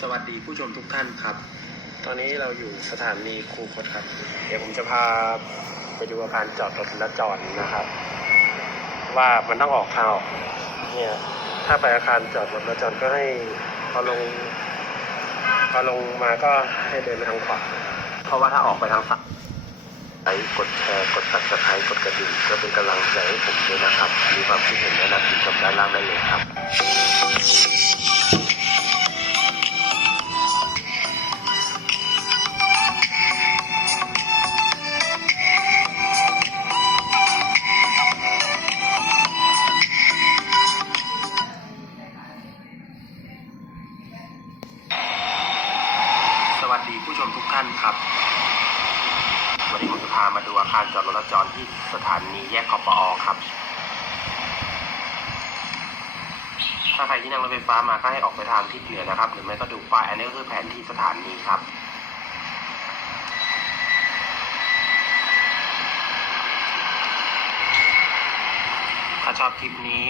สวัสดีผู้ชมทุกท่านครับ ตอนนี้เราอยู่สถานีคูคตครับ เดี๋ยวผมจะพาไปดูอาคารจอดรถและจอดนะครับ ว่ามันต้องออกทางออกเนี่ยถ้าไปอาคารจอดรถและจอดก็ให้พอลงพอลงมาก็ให้เดินไปทางขวาเพราะว่าถ้าออกไปทางซ้ายไลค์กดแชร์กดตัดสไครต์กดกระดิ่งก็เป็นกำลังใจให้ผมด้วยนะครับ มีความคิดเห็นแนะนำติดกับด้านล่างได้เลยครับ ดีผู้ชมทุกท่านครับ วันนี้ผมจะพามาดูอาคารจอดรถจอดที่สถานีแยกคอปอครับ ถ้าใครที่นั่งรถไฟฟ้ามาก็ให้ออกไปทางทิศเหนือนะครับ หรือไม่ก็ดูป้ายอันนี้ก็คือแผนที่สถานีครับถ้าชอบคลิปนี้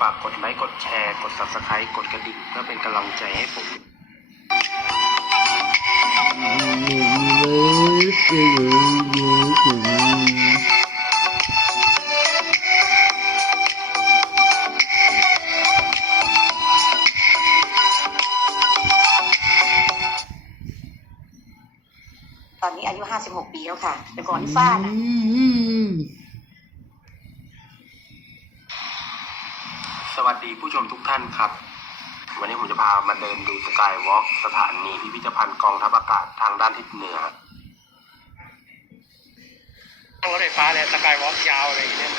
ฝากกดไลค์กดแชร์ กด subscribe กดกระดิ่งเพื่อเป็นกำลังใจให้ผม ตอนนี้อายุ56ปีแล้วค่ะ แต่ก่อนที่ฟ้านะสวัสดีผู้ชมทุกท่านครับ วันนี้ผมจะพามาเดินดูสกายวอล์กสถานีพิพิธภัณฑ์กองทัพอากาศทางด้านทิศเหนือรถไฟฟ้าเนี่ยสกายวอล์กยาวอะไรอย่างเงี้ย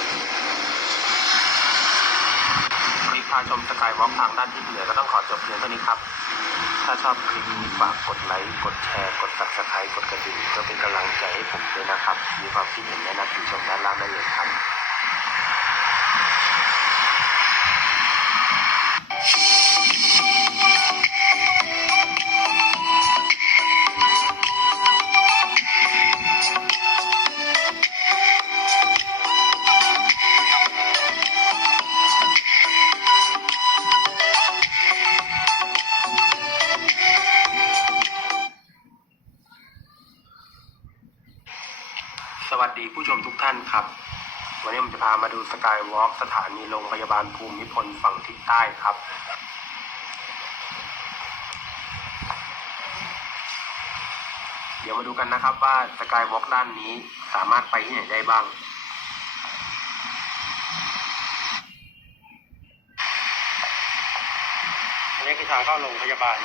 คลิปพาชมสกายวอล์กทางด้านทิศเหนือก็ต้องขอจบเพียงเท่านี้ครับ ถ้าชอบคลิปนี้ฝากกดไลค์ กดแชร์ กด subscribe กดกระดิ่งก็เป็นกำลังใจให้ผมด้วยนะครับ มีความคิดเห็นแนะนำติชมด้านล่างได้เลยครับ สวัสดีผู้ชมทุกท่านครับ วันนี้ผมจะพามาดูสกายวอล์กสถานีโรงพยาบาลภูมิพลฝั่งทิศใต้ครับ เดี๋ยวมาดูกันนะครับว่าสกายวอล์กด้านนี้สามารถไปที่ไหนได้บ้าง อันนี้คือทางเข้าโรงพยาบาล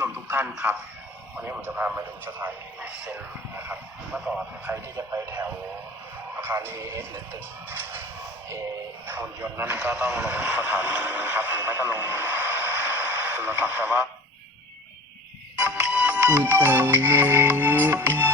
ชมทุกท่านครับ วันนี้ผมจะพามาดูสถานีเซนนะครับ เมื่อก่อนใครที่จะไปแถวอาคาร AS หรือตึกเอหุ่นยนต์นั่นก็ต้องลงสถานีครับหรือไม่ก็ลงสุรศักดิ์แต่ว่าอุตายเลย